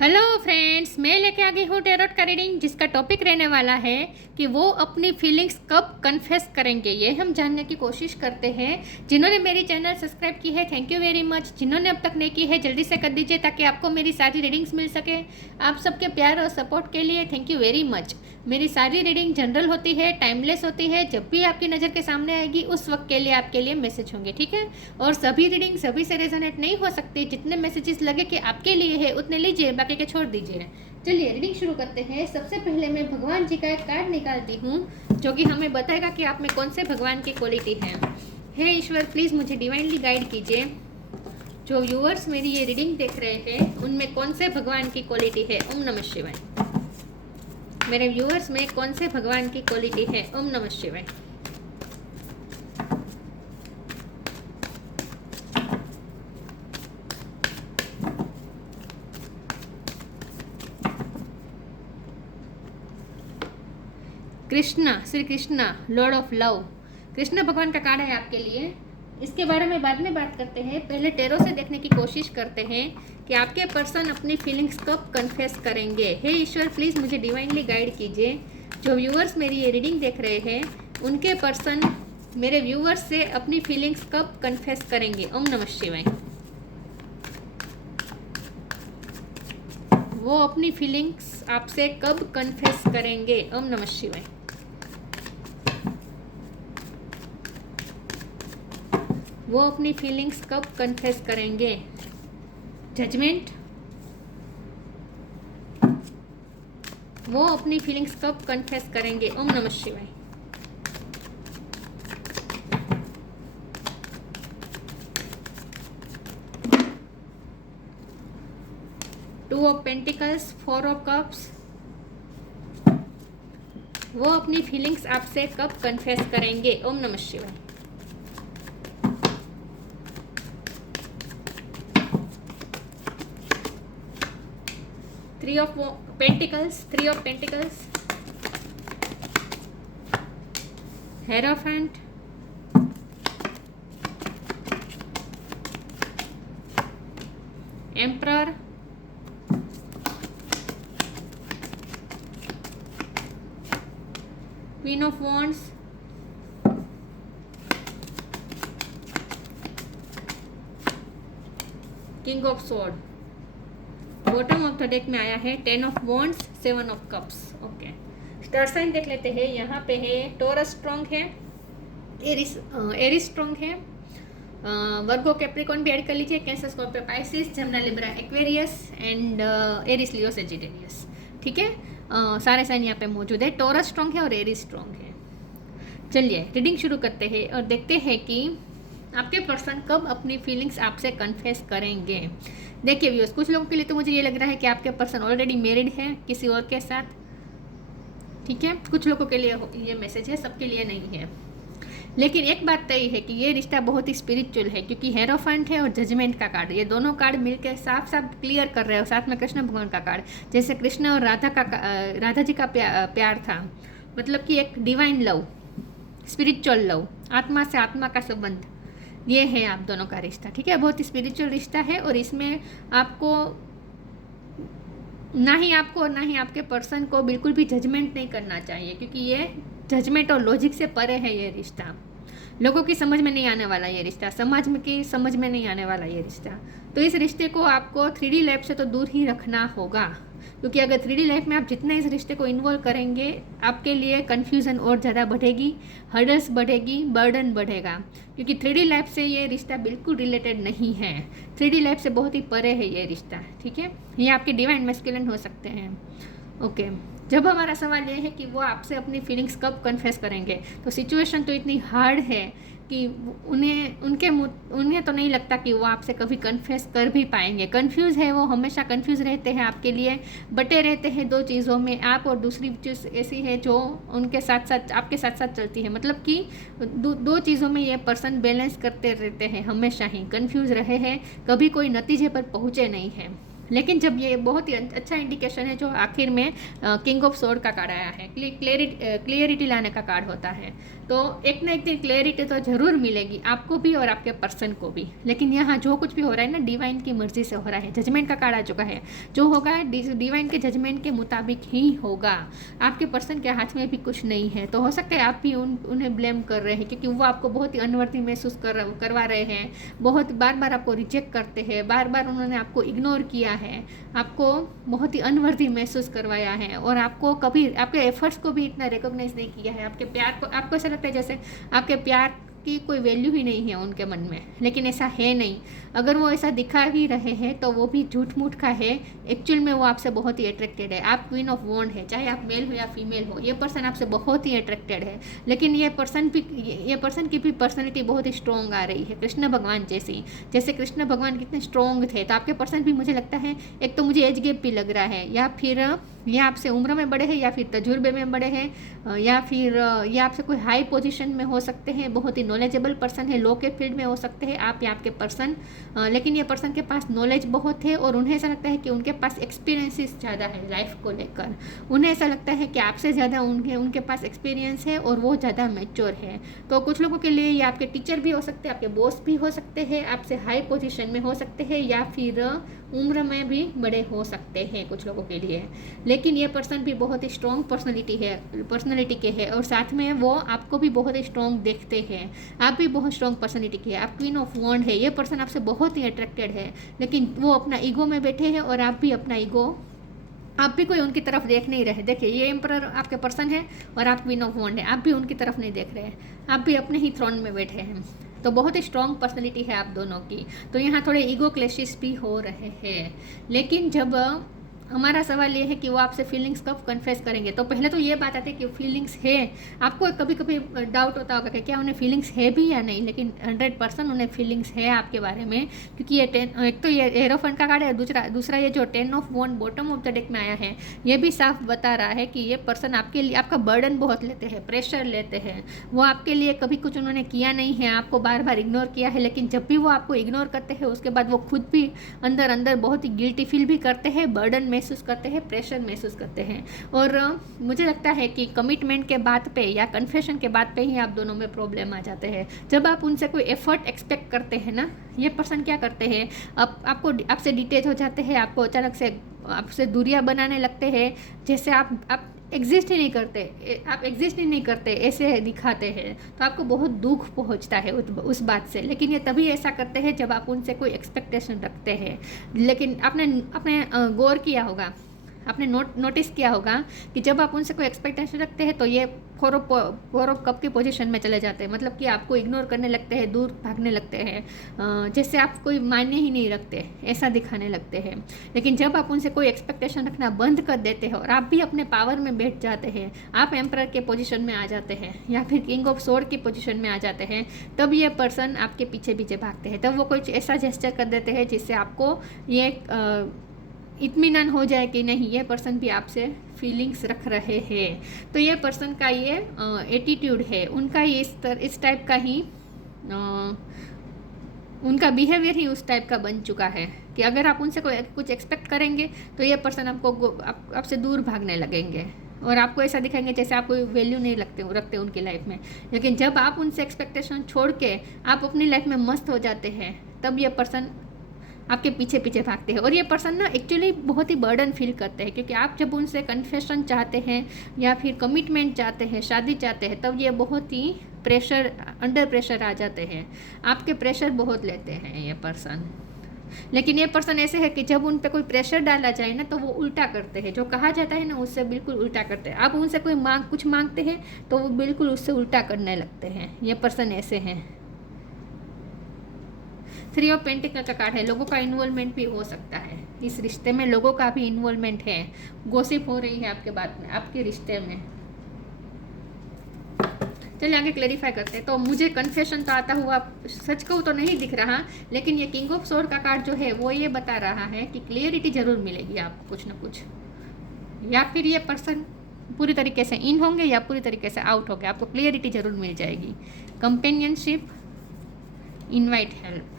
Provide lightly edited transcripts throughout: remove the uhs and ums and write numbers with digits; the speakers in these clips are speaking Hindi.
हेलो फ्रेंड्स, मैं लेके आ गई हूँ टैरोट का रीडिंग, जिसका टॉपिक रहने वाला है कि वो अपनी फीलिंग्स कब कन्फेस करेंगे। ये हम जानने की कोशिश करते हैं। जिन्होंने मेरी चैनल सब्सक्राइब की है, थैंक यू वेरी मच। जिन्होंने अब तक नहीं की है, जल्दी से कर दीजिए ताकि आपको मेरी सारी रीडिंग्स मिल सके। आप सबके प्यार और सपोर्ट के लिए थैंक यू वेरी मच। मेरी सारी रीडिंग जनरल होती है, टाइमलेस होती है। जब भी आपकी नज़र के सामने आएगी उस वक्त के लिए आपके लिए मैसेज होंगे, ठीक है। और सभी रीडिंग सभी से रेजोनेट नहीं हो सकती। जितने मैसेजेस लगे कि आपके लिए है उतने लीजिए, बाकी के छोड़ दीजिए। चलिए रीडिंग शुरू करते हैं। सबसे पहले मैं भगवान जी का एक कार्ड निकालती हूँ जो कि हमें बताएगा कि आप में कौन से भगवान की क्वालिटी है। हे ईश्वर, प्लीज़ मुझे डिवाइनली गाइड कीजिए। जो व्यूअर्स मेरी ये रीडिंग देख रहे हैं उनमें कौन से भगवान की क्वालिटी है। ओम नमः शिवाय। मेरे व्यूअर्स में कौन से भगवान की क्वालिटी है। ओम नमः शिवाय। Krishna, Shri Krishna, Lord of love. Krishna भगवान का कार्ड है आपके लिए। इसके बारे में बाद में बात करते हैं। पहले टेरो से देखने की कोशिश करते हैं कि आपके पर्सन अपनी फीलिंग्स कब कन्फेस करेंगे। हे ईश्वर, प्लीज़ मुझे डिवाइनली गाइड कीजिए। जो व्यूअर्स मेरी ये रीडिंग देख रहे हैं उनके पर्सन मेरे व्यूअर्स से अपनी फीलिंग्स कब कन्फेस करेंगे। ओम नमः शिवाय। वो अपनी फीलिंग्स आपसे कब कन्फेस करेंगे। ओम नमः शिवाय। वो अपनी फीलिंग्स कब कन्फेस करेंगे। जजमेंट। वो अपनी फीलिंग्स कब कन्फेस करेंगे। ओम नमः शिवाय। Two of pentacles, four of cups. वो अपनी फीलिंग्स आपसे कब कन्फेस करेंगे। ओम नमः शिवाय। Three of pentacles, three of pentacles, hierophant, emperor, queen of wands, king of sword. Bottom of the deck में आया है ten of wands, seven of cups. Okay, star sign देख लेते हैं। यहाँ पे है टोरस स्ट्रॉन्ग है, एरिस स्ट्रॉन्ग है, वर्गो कैप्रिकॉन भी ऐड कर लीजिए, Cancer Scorpio Pisces, Gemini Libra Aquarius and Aries Leo Sagittarius. ठीक है, सारे साइन यहाँ पे मौजूद है। टोरस स्ट्रॉन्ग है और एरिस स्ट्रॉन्ग है। चलिए रीडिंग शुरू करते हैं और देखते हैं कि आपके पर्सन कब अपनी फीलिंग्स आपसे कन्फेस करेंगे। देखिए व्यूअर्स, कुछ लोगों के लिए तो मुझे ये लग रहा है कि आपके पर्सन ऑलरेडी मैरिड है किसी और के साथ, ठीक है। कुछ लोगों के लिए ये मैसेज है, सबके लिए नहीं है। लेकिन एक बात तय है कि ये रिश्ता बहुत ही स्पिरिचुअल है, क्योंकि हेरोफेंट है और जजमेंट का कार्ड, ये दोनों कार्ड मिलकर साफ साफ क्लियर कर रहे हो। साथ में कृष्ण भगवान का कार्ड, जैसे कृष्ण और राधा जी का प्यार था, मतलब कि एक डिवाइन लव, स्पिरिचुअल लव, आत्मा से आत्मा का संबंध, ये है आप दोनों का रिश्ता, ठीक है। बहुत ही स्पिरिचुअल रिश्ता है और इसमें आपको ना ही आपके पर्सन को बिल्कुल भी जजमेंट नहीं करना चाहिए, क्योंकि ये जजमेंट और लॉजिक से परे है। ये रिश्ता लोगों की समझ में नहीं आने वाला, ये रिश्ता समाज में की समझ में नहीं आने वाला ये रिश्ता। तो इस रिश्ते को आपको 3D लाइफ से तो दूर ही रखना होगा, क्योंकि अगर 3D लाइफ में आप जितना इस रिश्ते को इन्वॉल्व करेंगे आपके लिए कन्फ्यूज़न और ज़्यादा बढ़ेगी, हर्डल्स बढ़ेगी, बर्डन बढ़ेगा, क्योंकि 3D लाइफ से ये रिश्ता बिल्कुल रिलेटेड नहीं है। 3D लाइफ से बहुत ही परे है ये रिश्ता, ठीक है। ये आपके डिवाइन मैस्कुलिन हो सकते हैं। ओके, जब हमारा सवाल ये है कि वो आपसे अपनी फीलिंग्स कब कन्फेस करेंगे, तो सिचुएशन तो इतनी हार्ड है कि उन्हें तो नहीं लगता कि वो आपसे कभी कन्फेस कर भी पाएंगे। कंफ्यूज है वो, हमेशा कंफ्यूज रहते हैं, आपके लिए बटे रहते हैं दो चीज़ों में। आप और दूसरी चीज़ ऐसी है जो उनके साथ साथ आपके साथ साथ चलती है, मतलब कि दो चीज़ों में ये पर्सन बैलेंस करते रहते हैं, हमेशा ही कंफ्यूज रहे हैं, कभी कोई नतीजे पर पहुँचे नहीं हैं। लेकिन जब ये बहुत ही अच्छा इंडिकेशन है जो आखिर में किंग ऑफ सोर्ड का कार्ड आया है, क्लियरिटी लाने का कार्ड होता है। तो एक ना एक दिन क्लियरिटी तो ज़रूर मिलेगी आपको भी और आपके पर्सन को भी। लेकिन यहाँ जो कुछ भी हो रहा है ना डिवाइन की मर्जी से हो रहा है। जजमेंट का कार्ड आ चुका है, जो होगा डिवाइन के जजमेंट के मुताबिक ही होगा। आपके पर्सन के हाथ में भी कुछ नहीं है। तो हो सकता है आप भी उन्हें ब्लेम कर रहे हैं क्योंकि वो आपको बहुत ही अनवर्थी महसूस करवा रहे हैं, बहुत बार बार आपको रिजेक्ट करते हैं, बार बार उन्होंने आपको इग्नोर किया है, आपको बहुत ही अनवर्थी महसूस करवाया है और आपको कभी आपके एफर्ट्स को भी इतना रिकॉग्नाइज नहीं किया है। आपके प्यार को आपको ऐसा लगता है जैसे आपके प्यार की कोई वैल्यू ही नहीं है उनके मन में, लेकिन ऐसा है नहीं। अगर वो ऐसा दिखा भी रहे हैं तो वो भी झूठ मूठ का है। एक्चुअल में वो आपसे बहुत ही अट्रैक्टेड है। आप क्वीन ऑफ वॉन्ड है, चाहे आप मेल हो या फीमेल हो, ये पर्सन आपसे बहुत ही अट्रैक्टेड है। लेकिन ये पर्सन की भी पर्सनैलिटी बहुत ही स्ट्रॉन्ग आ रही है, कृष्ण भगवान जैसी। जैसे कृष्ण भगवान कितने स्ट्रॉन्ग थे, तो आपके पर्सन भी मुझे लगता है, एक तो मुझे एज गैप भी लग रहा है, या फिर ये आपसे उम्र में बड़े हैं, या फिर तजुर्बे में बड़े हैं, या फिर ये आपसे कोई हाई पोजीशन में हो सकते हैं, बहुत ही नॉलेजेबल पर्सन है, लॉ के फील्ड में हो सकते हैं आप या आपके पर्सन। लेकिन ये पर्सन के पास नॉलेज बहुत है और उन्हें ऐसा लगता है कि उनके पास एक्सपीरियंसेस ज़्यादा है लाइफ को लेकर। उन्हें ऐसा लगता है कि आपसे ज़्यादा उनके पास एक्सपीरियंस है और वो ज़्यादा मैच्योर है। तो कुछ लोगों के लिए ये आपके टीचर भी हो सकते हैं, आपके बॉस भी हो सकते हैं, आपसे हाई पोजीशन में हो सकते हैं, या फिर उम्र में भी बड़े हो सकते हैं कुछ लोगों के लिए। लेकिन ये पर्सन भी बहुत ही स्ट्रॉन्ग पर्सनैलिटी के है और साथ में वो आपको भी बहुत ही स्ट्रॉन्ग देखते हैं। आप भी बहुत स्ट्रॉन्ग पर्सनैलिटी के है, आप क्वीन ऑफ वॉन्ड है। ये पर्सन आपसे बहुत ही अट्रैक्टेड है, लेकिन वो अपना ईगो में बैठे हैं और आप भी अपना ईगो, आप भी कोई उनकी तरफ देख नहीं रहे। देखिए ये एम्परर आपके पर्सन है और आप क्वीन ऑफ वॉन्ड है, आप भी उनकी तरफ नहीं देख रहे हैं, आप भी अपने ही थ्रोन में बैठे हैं। तो बहुत ही स्ट्रॉन्ग पर्सनैलिटी है आप दोनों की। तो यहाँ थोड़े ईगो क्लैशेस भी हो रहे हैं। लेकिन जब हमारा सवाल ये है कि वो आपसे फीलिंग्स कब कन्फेस करेंगे, तो पहले तो ये बात आती है कि फीलिंग्स है। आपको कभी कभी डाउट होता होगा कि क्या उन्हें फीलिंग्स है भी या नहीं, लेकिन 100% उन्हें फीलिंग्स है आपके बारे में। क्योंकि ये एक तो ये एरोफेंट का कार्ड है, दूसरा ये जो 10 of wand bottom of the deck में आया है, ये भी साफ बता रहा है कि ये पर्सन आपके लिए आपका बर्डन बहुत लेते हैं, प्रेशर लेते हैं। वो आपके लिए कभी कुछ उन्होंने किया नहीं है, आपको बार बार इग्नोर किया है, लेकिन जब भी वो आपको इग्नोर करते हैं उसके बाद वो खुद भी अंदर अंदर बहुत ही गिल्टी फील भी करते हैं, बर्डन महसूस करते हैं, प्रेशर महसूस करते हैं। और मुझे लगता है कि कमिटमेंट के बात पे या कन्फेशन के बात पे ही आप दोनों में प्रॉब्लम आ जाते हैं। जब आप उनसे कोई एफर्ट एक्सपेक्ट करते हैं ना, ये पर्सन क्या करते हैं, आपसे डिटेच हो जाते हैं, आपको अचानक से आपसे दूरियां बनाने लगते हैं, जैसे आप एग्जिस्ट ही नहीं करते ऐसे दिखाते हैं। तो आपको बहुत दुख पहुंचता है उस बात से। लेकिन ये तभी ऐसा करते हैं जब आप उनसे कोई एक्सपेक्टेशन रखते हैं। लेकिन आपने गौर किया होगा, आपने नोटिस किया होगा कि जब आप उनसे कोई एक्सपेक्टेशन रखते हैं तो ये 4 ऑफ कप की पोजीशन में चले जाते हैं। मतलब कि आपको इग्नोर करने लगते हैं, दूर भागने लगते हैं, जैसे आप कोई मान्य ही नहीं रखते, ऐसा दिखाने लगते हैं। लेकिन जब आप उनसे कोई एक्सपेक्टेशन रखना बंद कर देते हैं और आप भी अपने पावर में बैठ जाते हैं, आप एम्परर के पोजीशन में आ जाते हैं या फिर किंग ऑफ सोर्ड की पोजीशन में आ जाते हैं, तब ये पर्सन आपके पीछे पीछे भागते हैं। तब वो कोई ऐसा जेस्चर कर देते हैं जिससे आपको ये इत्मीनान हो जाए कि नहीं, ये पर्सन भी आपसे फीलिंग्स रख रहे हैं। तो ये पर्सन का ये एटीट्यूड है, उनका ये इस टाइप का ही उनका बिहेवियर ही उस टाइप का बन चुका है कि अगर आप उनसे कुछ एक्सपेक्ट करेंगे तो ये पर्सन आपसे दूर भागने लगेंगे और आपको ऐसा दिखाएंगे जैसे आप कोई वैल्यू नहीं रखते उनकी लाइफ में। लेकिन जब आप उनसे एक्सपेक्टेशन छोड़ के आप अपनी लाइफ में मस्त हो जाते हैं, तब ये पर्सन आपके पीछे पीछे भागते हैं। और ये पर्सन ना एक्चुअली बहुत ही बर्डन फील करते हैं, क्योंकि आप जब उनसे कन्फेशन चाहते हैं या फिर कमिटमेंट चाहते हैं, शादी चाहते हैं, तब ये बहुत ही अंडर प्रेशर आ जाते हैं। आपके प्रेशर बहुत लेते हैं ये पर्सन। लेकिन ये पर्सन ऐसे है कि जब उन पे कोई प्रेशर डाला जाए ना तो वो उल्टा करते हैं, जो कहा जाता है ना उससे बिल्कुल उल्टा करते हैं। आप उनसे कुछ मांगते हैं तो वो बिल्कुल उससे उल्टा करने लगते हैं। ये पर्सन ऐसे हैं। 3 ऑफ पेंटिकल का कार्ड है, लोगों का इन्वॉल्वमेंट भी हो सकता है इस रिश्ते में, लोगों का भी इन्वॉल्वमेंट है, गॉसिप हो रही है आपके बात में, आपके रिश्ते में। चलिए आगे क्लैरिफाई करते हैं। तो मुझे कन्फेशन तो आता हुआ सच कहूँ तो नहीं दिख रहा, लेकिन ये किंग ऑफ सोर्ड का कार्ड जो है वो ये बता रहा है कि क्लियरिटी जरूर मिलेगी आपको कुछ ना कुछ, या फिर ये पर्सन पूरी तरीके से इन होंगे या पूरी तरीके से आउट होंगे, आपको क्लियरिटी जरूर मिल जाएगी। Companionship, invite help,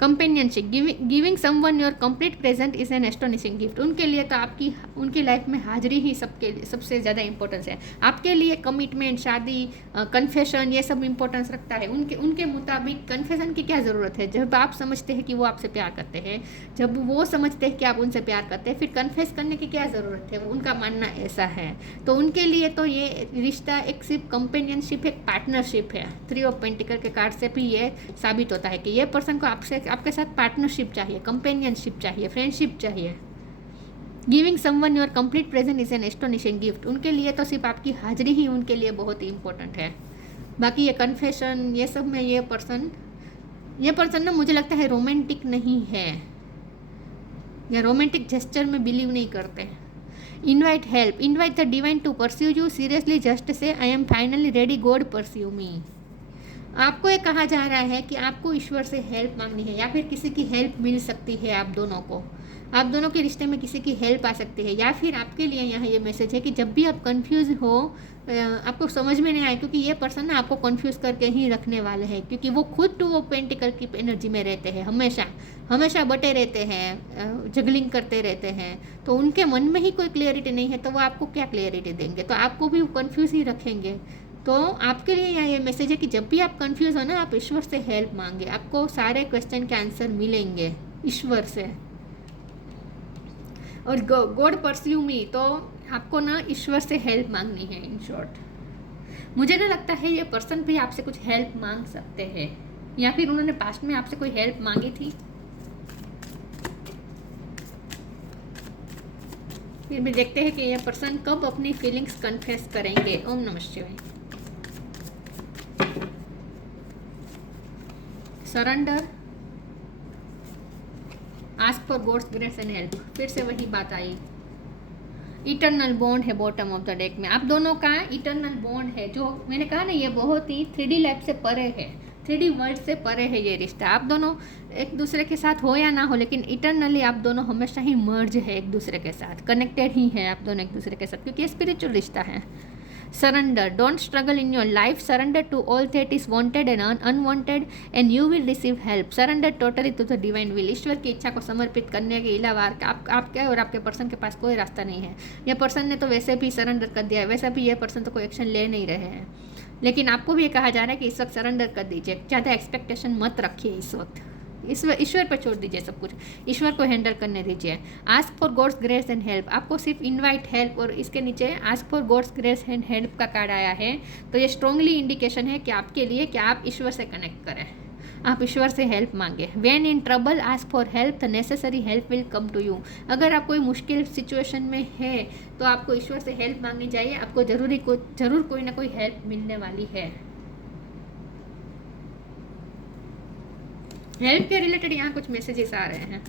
companionship, giving someone your complete present is an astonishing gift. उनके लिए तो आपकी उनकी लाइफ में हाजिरी ही सबके लिए सबसे ज़्यादा इंपॉर्टेंस है। आपके लिए कमिटमेंट, शादी, कन्फेशन, ये सब इंपॉर्टेंस रखता है। उनके मुताबिक कन्फेशन की क्या ज़रूरत है? जब आप समझते हैं कि वो आपसे प्यार करते हैं, जब वो समझते हैं कि आप उनसे प्यार करते हैं, फिर कन्फेस करने की क्या ज़रूरत है? उनका मानना ऐसा है। तो उनके लिए तो ये रिश्ता एक सिर्फ कंपेनियनशिप, एक पार्टनरशिप है। 3 ऑफ पेंटिकल के कार्ड से भी ये साबित होता है कि ये पर्सन को आपके साथ पार्टनरशिप चाहिए, कंपेनियनशिप चाहिए, फ्रेंडशिप चाहिए। Giving someone your complete present is an astonishing gift. उनके लिए तो सिर्फ आपकी हाजिरी ही उनके लिए बहुत ही इंपॉर्टेंट है। बाकी ये कन्फेशन, ये सब में ये पर्सन ना, मुझे लगता है रोमांटिक नहीं है, या रोमांटिक जेस्चर में बिलीव नहीं करते। Invite help, invite the divine to pursue you seriously, just say I am finally ready, God pursue me. आपको ये कहा जा रहा है कि आपको ईश्वर से हेल्प मांगनी है, या फिर किसी की हेल्प मिल सकती है। आप दोनों के रिश्ते में किसी की हेल्प आ सकती है। या फिर आपके लिए यहाँ ये मैसेज है कि जब भी आप कंफ्यूज हो, आपको समझ में नहीं आए, क्योंकि ये पर्सन ना आपको कंफ्यूज करके ही रखने वाले हैं, क्योंकि वो खुद 2 ऑफ पेंटिकल की एनर्जी में रहते हैं, हमेशा बटे रहते हैं, जगलिंग करते रहते हैं। तो उनके मन में ही कोई क्लियरिटी नहीं है, तो वो आपको क्या क्लियरिटी देंगे? तो आपको भी कंफ्यूज ही रखेंगे। तो आपके लिए यहाँ ये मैसेज है कि जब भी आप कंफ्यूज हो ना, आप ईश्वर से हेल्प मांगे, आपको सारे क्वेश्चन के आंसर मिलेंगे ईश्वर से। और गॉड परस्यू मी, तो आपको ना ईश्वर से हेल्प मांगनी है। इन शॉर्ट मुझे ना लगता है ये पर्सन भी आपसे कुछ हेल्प मांग सकते हैं, या फिर उन्होंने पास्ट में आपसे कोई हेल्प मांगी थी। फिर भी देखते हैं कि ये पर्सन कब अपनी फीलिंग्स कन्फेस करेंगे। ओम नमः शिवाय। Surrender, ask for God's grace and help, फिर से वही बात आई। इटर्नल बॉन्ड है बॉटम ऑफ द डेक में, आप दोनों का इटर्नल बॉन्ड है। जो मैंने कहा ना, ये बहुत ही 3D लाइफ से परे है, 3D वर्ल्ड से परे है ये रिश्ता। आप दोनों एक दूसरे के साथ हो या ना हो, लेकिन इटर्नली आप दोनों हमेशा ही मर्ज है एक दूसरे के साथ, कनेक्टेड ही है आप दोनों एक दूसरे के साथ, क्योंकि ये स्पिरिचुअल रिश्ता है। Surrender, don't struggle in your life, surrender to all that is wanted and unwanted and you will receive help. Surrender totally to the divine will. ईश्वर की इच्छा को समर्पित करने के अलावा आपके और आपके पर्सन के पास कोई रास्ता नहीं है। यह पर्सन ने तो वैसे भी सरेंडर कर दिया है, वैसे भी यह पर्सन तो कोई एक्शन ले नहीं रहे हैं, लेकिन आपको भी ये कहा जा रहा है कि इस वक्त सरेंडर कर दीजिए, ज़्यादा एक्सपेक्टेशन मत रखिए इस वक्त, ईश्वर पर छोड़ दीजिए सब कुछ, ईश्वर को हैंडल करने दीजिए। Ask for God's grace and help, आपको सिर्फ इनवाइट हेल्प, और इसके नीचे ask for God's grace and help का कार्ड आया है, तो ये स्ट्रांगली इंडिकेशन है कि आपके लिए कि आप ईश्वर से कनेक्ट करें, आप ईश्वर से हेल्प मांगे। When in trouble ask for help, the necessary help will come to you. अगर आप कोई मुश्किल सिचुएशन में है तो आपको ईश्वर से हेल्प मांगनी चाहिए, आपको जरूर कोई ना कोई हेल्प मिलने वाली है। हेल्प के रिलेटेड यहाँ कुछ मैसेजेस आ रहे हैं।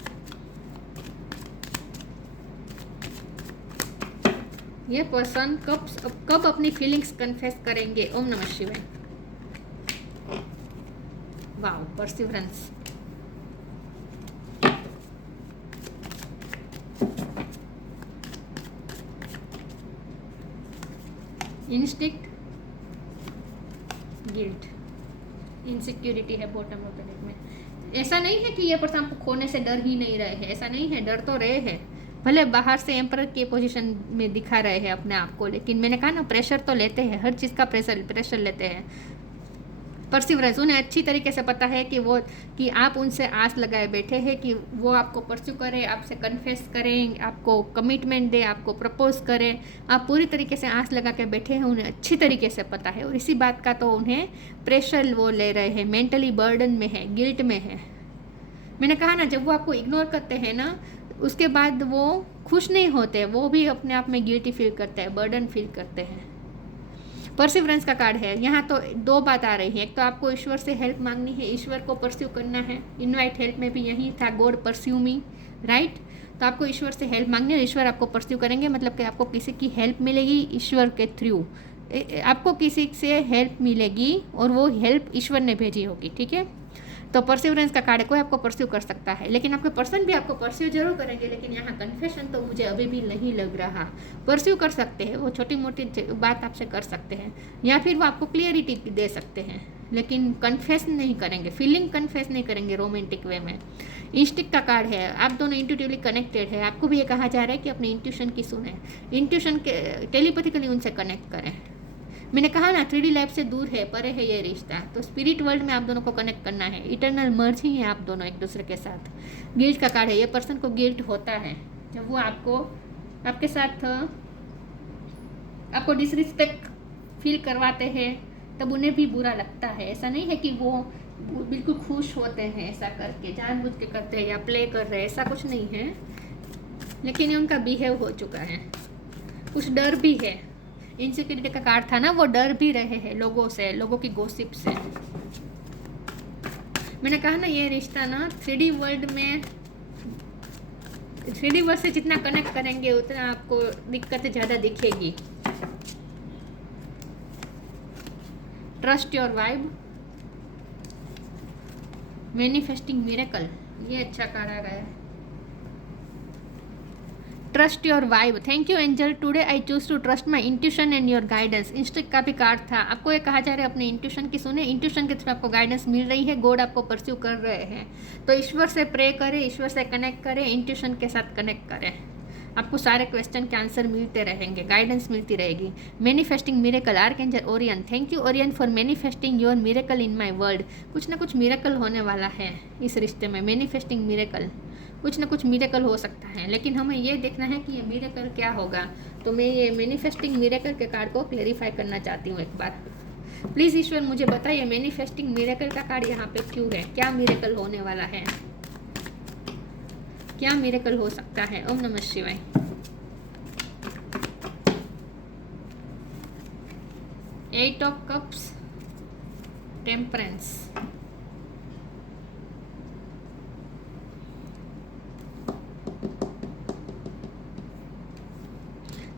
ये पर्सन कब अपनी फीलिंग्स कन्फेस करेंगे। ओम नमः शिवाय। Wow, perseverance, instinct, guilt, insecurity है बॉटम ऑफ द डेक में। ऐसा नहीं है कि ये पर्सन आपको खोने से डर ही नहीं रहे हैं, ऐसा नहीं है, डर तो रहे हैं, भले बाहर से एम्परर के पोजीशन में दिखा रहे हैं अपने आप को, लेकिन मैंने कहा ना, प्रेशर तो लेते हैं, हर चीज़ का प्रेशर लेते हैं। परसिवरेंस, उन्हें अच्छी तरीके से पता है कि आप उनसे आस लगाए बैठे हैं कि वो आपको परस्यू करें, आपसे कन्फेस करें, आपको कमिटमेंट दे, आपको प्रपोज करें, आप पूरी तरीके से आस लगा के बैठे हैं, उन्हें अच्छी तरीके से पता है, और इसी बात का तो उन्हें प्रेशर वो ले रहे हैं, मेंटली बर्डन में है, गिल्ट में है। मैंने कहा ना, जब वो आपको इग्नोर करते हैं ना, उसके बाद वो खुश नहीं होते, वो भी अपने आप में गिल्टी फील करते हैं, बर्डन फील करते हैं। परसिवरेंस का कार्ड है यहाँ, तो 2 बात आ रही है। एक तो आपको ईश्वर से हेल्प मांगनी है, ईश्वर को परस्यू करना है, इनवाइट हेल्प में भी यही था, गॉड परस्यू मी, राइट। तो आपको ईश्वर से हेल्प मांगनी है, ईश्वर आपको परस्यू करेंगे, मतलब कि आपको किसी की हेल्प मिलेगी ईश्वर के थ्रू, आपको किसी से हेल्प मिलेगी और वो हेल्प ईश्वर ने भेजी होगी, ठीक है। तो परसिवरेंस का कार्ड है, कोई आपको परस्यू कर सकता है, लेकिन आपके पर्सन भी आपको परस्यू जरूर करेंगे, लेकिन यहाँ कन्फेशन तो मुझे अभी भी नहीं लग रहा। परस्यू कर सकते हैं, वो छोटी मोटी बात आपसे कर सकते हैं, या फिर वो आपको क्लियरिटी दे सकते हैं, लेकिन कन्फेस नहीं करेंगे, फीलिंग कन्फेस नहीं करेंगे रोमांटिक वे में। इंस्टिंक्ट का कार्ड है, आप दोनों इंट्यूटिवली कनेक्टेड है। आपको भी ये कहा जा रहा है कि अपने इंट्यूशन की सुने, इंट्यूशन के टेलीपैथिकली उनसे कनेक्ट करें। मैंने कहा ना 3D लाइफ से दूर है, परे है ये रिश्ता, तो स्पिरिट वर्ल्ड में आप दोनों को कनेक्ट करना है। इटर्नल मर्ज ही है आप दोनों एक दूसरे के साथ। गिल्ट का कार्ड है, ये पर्सन को गिल्ट होता है जब वो आपके साथ आपको डिसरिस्पेक्ट फील करवाते हैं, तब उन्हें भी बुरा लगता है। ऐसा नहीं है कि वो बिल्कुल खुश होते हैं ऐसा करके, जानबूझ के करते हैं या प्ले कर रहे हैं, ऐसा कुछ नहीं है, लेकिन ये उनका बिहेव हो चुका है। कुछ डर भी है, इनसिक्योरिटी का कार्ड था ना, वो डर भी रहे हैं लोगों से, लोगों की गॉसिप से। मैंने कहा ना ये रिश्ता ना 3D वर्ल्ड में, 3D वर्ल्ड से जितना कनेक्ट करेंगे उतना आपको दिक्कतें ज़्यादा दिखेगी। Trust your vibe, manifesting miracle, ये अच्छा कार्ड आ गया है। Trust your vibe, thank you angel, today I choose to trust my intuition and your guidance. Instinct का भी कार्ड था, आपको ये कहा जा रहा है अपने इंट्यूशन की सुने, इंट्यूशन के थ्रू आपको गाइडेंस मिल रही है, गॉड आपको परस्यू कर रहे हैं, तो ईश्वर से प्रे करें, ईश्वर से कनेक्ट करें, इंट्यूशन के साथ कनेक्ट करें, आपको सारे क्वेश्चन के आंसर मिलते रहेंगे, गाइडेंस मिलती रहेगी। Manifesting miracle, archangel Orion, thank you Orion for manifesting your miracle in my world. कुछ ना कुछ मिरेकल होने वाला है इस रिश्ते में, मैनिफेस्टिंग मिरेकल, कुछ ना कुछ मिरेकल हो सकता है, लेकिन हमें ये देखना है कि ये मिरेकल क्या होगा। तो मैं ये मैनिफेस्टिंग मिरेकल के कार्ड को क्लेरिफाई करना चाहती हूँ एक बार। प्लीज़ ईश्वर मुझे बताइए मैनिफेस्टिंग मिरेकल का कार्ड यहाँ पे क्यों है, क्या मिरेकल होने वाला है, क्या मिरेकल हो सकता है। ओम नमः शिवाय। एट ऑफ कप्स, टेम्परेंस,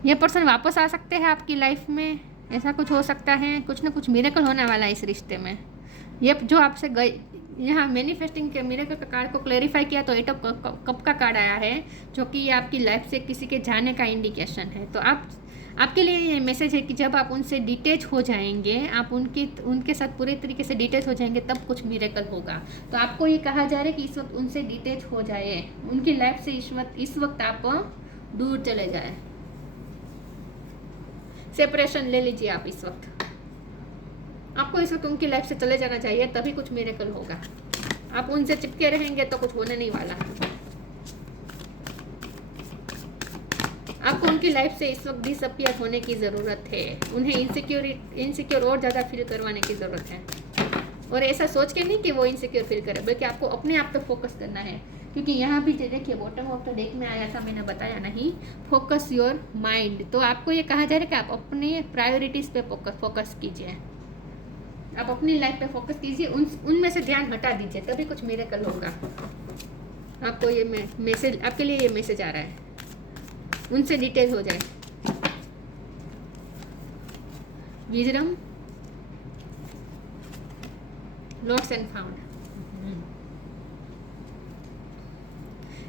ये पर्सन वापस आ सकते हैं आपकी लाइफ में, ऐसा कुछ हो सकता है, कुछ ना कुछ मिरेकल होने वाला है इस रिश्ते में। ये जो आपसे गए, यहाँ मैनिफेस्टिंग के मिरेकल का कार्ड को क्लैरिफाई किया तो एट ऑफ कप का कार्ड आया है, जो कि ये आपकी लाइफ से किसी के जाने का इंडिकेशन है। तो आपके लिए ये मैसेज है कि जब आप उनसे डिटेच हो जाएंगे, आप उनके साथ पूरे तरीके से डिटेच हो जाएंगे, तब कुछ मिरेकल होगा। तो आपको ये कहा जा रहा है कि इस वक्त उनसे डिटेच हो जाए, उनकी लाइफ से इस वक्त आप दूर चले जाए, सेपरेशन ले लीजिए आप इस वक्त। आपको इस वक्त उनकी लाइफ से चले जाना चाहिए, तभी कुछ मिरेकल होगा। आप उनसे चिपके रहेंगे तो कुछ होने नहीं वाला। आपको उनकी लाइफ से इस वक्त डिसअपियर होने की ज़रूरत है, उन्हें इनसिक्योर और ज़्यादा फील करवाने की ज़रूरत है। और ऐसा सोच के नहीं कि वो इनसिक्योर फील करे, बल्कि आपको अपने आप पे फोकस करना है, क्योंकि यहाँ भी देखिए बॉटम ऑफ द डेक में आया था, मैंने बताया नहीं, फोकस योर माइंड। तो आपको ये कहा जा रहा है कि आप अपने प्रायोरिटीज़ पे फोकस कीजिए, आप अपनी लाइफ पे फोकस कीजिए, उनमें से ध्यान हटा दीजिए, तभी कुछ मिरेकल होगा। आपको ये मैसेज, आपके लिए ये मैसेज आ रहा है, उनसे डिटेल हो जाए। Wisdom, lost and found.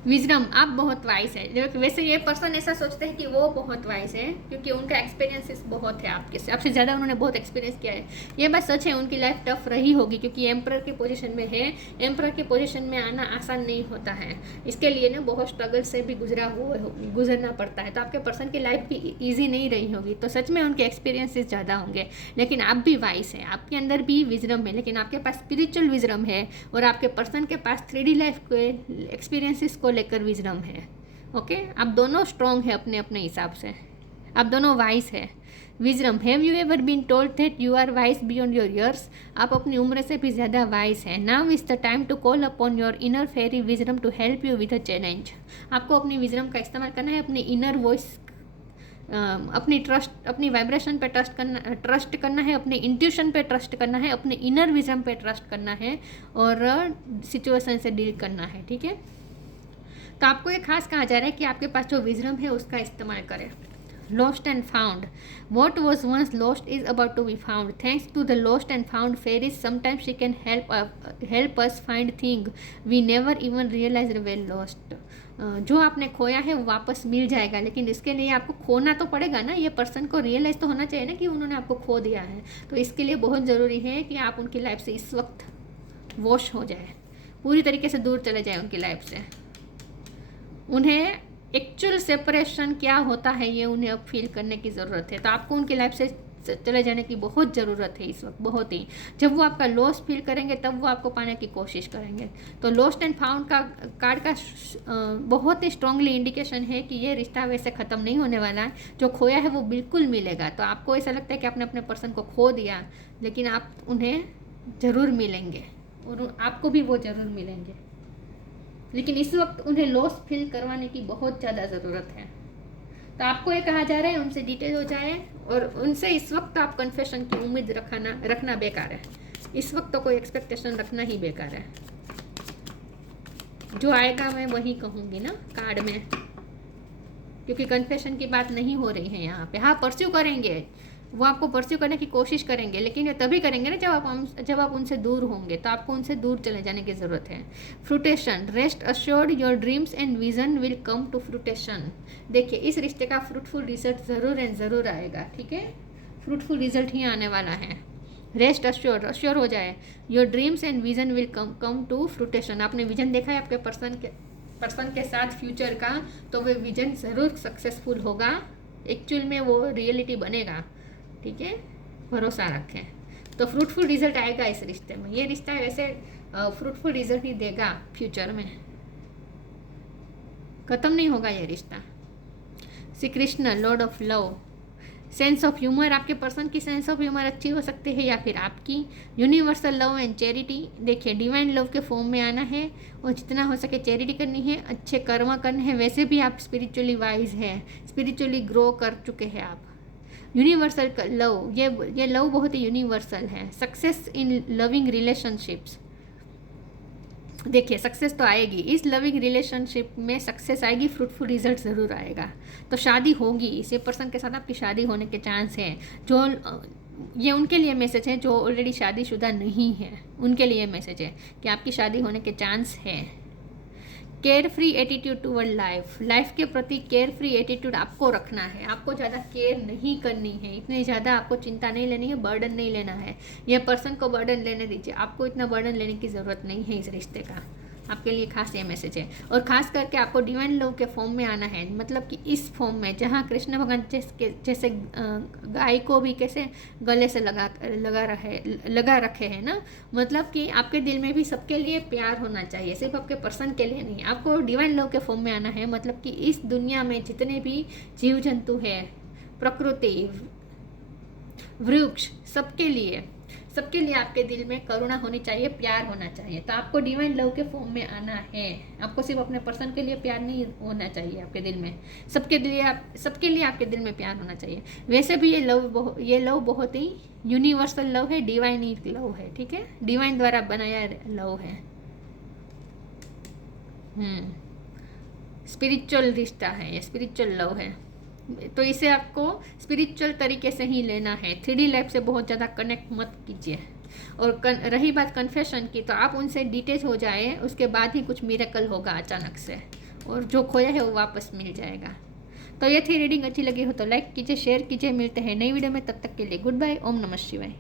Wisdom, आप बहुत वाइस है। वैसे ये पर्सन ऐसा सोचते हैं कि वो बहुत वाइस है, क्योंकि उनका एक्सपीरियंसेस बहुत है आपसे ज़्यादा, उन्होंने बहुत एक्सपीरियंस किया है। ये बात सच है, उनकी लाइफ टफ रही होगी, क्योंकि एम्परर की पोजीशन में है। एम्परर की पोजीशन में आना आसान नहीं होता है, इसके लिए ना बहुत स्ट्रगल से भी गुजरना पड़ता है। तो आपके पर्सन की लाइफ भी ईजी नहीं रही होगी, तो सच में उनके एक्सपीरियंसेस ज़्यादा होंगे। लेकिन आप भी वाइस है, आपके अंदर भी विजडम है, लेकिन आपके पास स्पिरिचुअल विजडम है, और आपके पर्सन के पास 3D लाइफ के एक्सपीरियंसेस को लेकर विजडम है। ओके, आप दोनों स्ट्रॉन्ग है अपने अपने हिसाब से, आप दोनों वाइस है। Wisdom, have you ever been told that you are wise beyond your years, आप अपनी उम्र से भी ज़्यादा वाइस है। Now is the time to call upon your inner fairy wisdom to help you with a challenge. आपको अपनी विजडम का इस्तेमाल करना है, अपनी इनर वॉइस, अपनी वाइब्रेशन पे ट्रस्ट करना है, अपने इंट्यूशन पे ट्रस्ट करना है, अपने इनर विजडम पे ट्रस्ट करना है, और सिचुएशन से डील करना है। ठीक है, तो आपको ये खास कहा जा रहा है कि आपके पास जो विजडम है उसका इस्तेमाल करें। lost and found. What was once lost is about to be found. Thanks to the lost and found fairies, sometimes she can help us find things we never even realized were lost. जो आपने खोया है वो वापस मिल जाएगा, लेकिन इसके लिए आपको खोना तो पड़ेगा ना. ये पर्सन को रियलाइज़ तो होना चाहिए ना कि उन्होंने आपको खो दिया है. तो इसके लिए बहुत ज़रूरी है कि आप उनकी लाइफ से इस वक्त वॉश हो जाए, पूरी तरीके से दूर चले जाए उनकी लाइफ से. उन्हें एक्चुअल सेपरेशन क्या होता है ये उन्हें अब फील करने की ज़रूरत है. तो आपको उनकी लाइफ से चले जाने की बहुत ज़रूरत है इस वक्त, बहुत ही. जब वो आपका लॉस फील करेंगे तब वो आपको पाने की कोशिश करेंगे. तो लॉस्ट एंड फाउंड का कार्ड का बहुत ही स्ट्रांगली इंडिकेशन है कि ये रिश्ता वैसे ख़त्म नहीं होने वाला है. जो खोया है वो बिल्कुल मिलेगा. तो आपको ऐसा लगता है कि आपने अपने पर्सन को खो दिया, लेकिन आप उन्हें ज़रूर मिलेंगे और आपको भी वो ज़रूर मिलेंगे. लेकिन इस वक्त उन्हें लॉस फील करवाने की बहुत ज़्यादा ज़रूरत है. तो आपको ये कहा जा रहा है उनसे डिटेल हो जाए, और उनसे इस वक्त आप कन्फेशन की उम्मीद रखना बेकार है. इस वक्त तो कोई एक्सपेक्टेशन रखना ही बेकार है. जो आएगा मैं वही कहूँगी ना कार्ड में, क्योंकि कन्फेशन की बात नहीं हो रही है यहाँ पे. हाँ, परस्यू करेंगे, वो आपको परस्यू करने की कोशिश करेंगे, लेकिन ये तभी करेंगे ना जब आप उनसे दूर होंगे. तो आपको उनसे दूर चले जाने की ज़रूरत है. Fruition, rest assured your dreams and vision will come to fruition. देखिए, इस रिश्ते का फ्रूटफुल रिजल्ट ज़रूर एंड ज़रूर आएगा. ठीक है, फ्रूटफुल रिजल्ट ही आने वाला है. रेस्ट अश्योर हो जाए. Your dreams and vision will come to fruition. आपने विजन देखा है आपके पर्सन के साथ फ्यूचर का, तो वो विजन ज़रूर सक्सेसफुल होगा. एक्चुअल में वो रियलिटी बनेगा. ठीक है, भरोसा रखें. तो फ्रूटफुल रिजल्ट आएगा इस रिश्ते में. ये रिश्ता वैसे फ्रूटफुल रिजल्ट ही देगा फ्यूचर में, ख़त्म नहीं होगा ये रिश्ता. Shri Krishna, Lord of love. Sense of humour, आपके पर्सन की सेंस ऑफ ह्यूमर अच्छी हो सकती है या फिर आपकी. Universal love and charity. देखिए, डिवाइन लव के फॉर्म में आना है और जितना हो सके चैरिटी करनी है, अच्छे कर्म करने हैं. वैसे भी आप स्पिरिचुअली वाइज है, स्पिरिचुअली ग्रो कर चुके हैं आप. यूनिवर्सल लव, ये लव बहुत ही यूनिवर्सल है. Success in loving relationships. देखिए, सक्सेस तो आएगी इस लविंग रिलेशनशिप में, सक्सेस आएगी, फ्रूटफुल रिजल्ट ज़रूर आएगा. तो शादी होगी, इस पर्सन के साथ आपकी शादी होने के चांस हैं. जो ये उनके लिए मैसेज है जो ऑलरेडी शादीशुदा नहीं है, उनके लिए मैसेज है कि आपकी शादी होने के चांस है. Care free attitude toward life के प्रति केयर फ्री एटीट्यूड आपको रखना है. आपको ज़्यादा केयर नहीं करनी है, इतनी ज़्यादा आपको चिंता नहीं लेनी है, बर्डन नहीं लेना है. यह पर्सन को बर्डन लेने दीजिए. आपको इतना बर्डन लेने की ज़रूरत नहीं है इस रिश्ते का. आपके लिए खास ये मैसेज है. और ख़ास करके आपको डिवाइन लव के फॉर्म में आना है. मतलब कि इस फॉर्म में जहाँ कृष्ण भगवान जैसे गाय को भी कैसे गले से लगा रखे हैं ना. मतलब कि आपके दिल में भी सबके लिए प्यार होना चाहिए, सिर्फ आपके पर्सन के लिए नहीं. आपको डिवाइन लव के फॉर्म में आना है. मतलब कि इस दुनिया में जितने भी जीव जंतु हैं, प्रकृति, वृक्ष, सबके लिए आपके दिल में करुणा होनी चाहिए, प्यार होना चाहिए. तो आपको डिवाइन लव के फॉर्म में आना है. आपको सिर्फ अपने पर्सन के लिए प्यार नहीं होना चाहिए आपके दिल में, सबके लिए आपके दिल में प्यार होना चाहिए. वैसे भी ये लव बहुत ही यूनिवर्सल लव है, डिवाइन लव है. ठीक है, डिवाइन द्वारा बनाया लव है. स्पिरिचुअल रिश्ता है, ये स्पिरिचुअल लव है. तो इसे आपको स्पिरिचुअल तरीके से ही लेना है. 3D लाइफ से बहुत ज़्यादा कनेक्ट मत कीजिए. और रही बात कन्फेशन की, तो आप उनसे डिटेच हो जाए, उसके बाद ही कुछ मिरेकल होगा अचानक से, और जो खोया है वो वापस मिल जाएगा. तो ये थी रीडिंग. अच्छी लगी हो तो लाइक कीजिए, शेयर कीजिए. मिलते हैं नई वीडियो में, तब तक के लिए गुड बाय. ओम नमः शिवाय.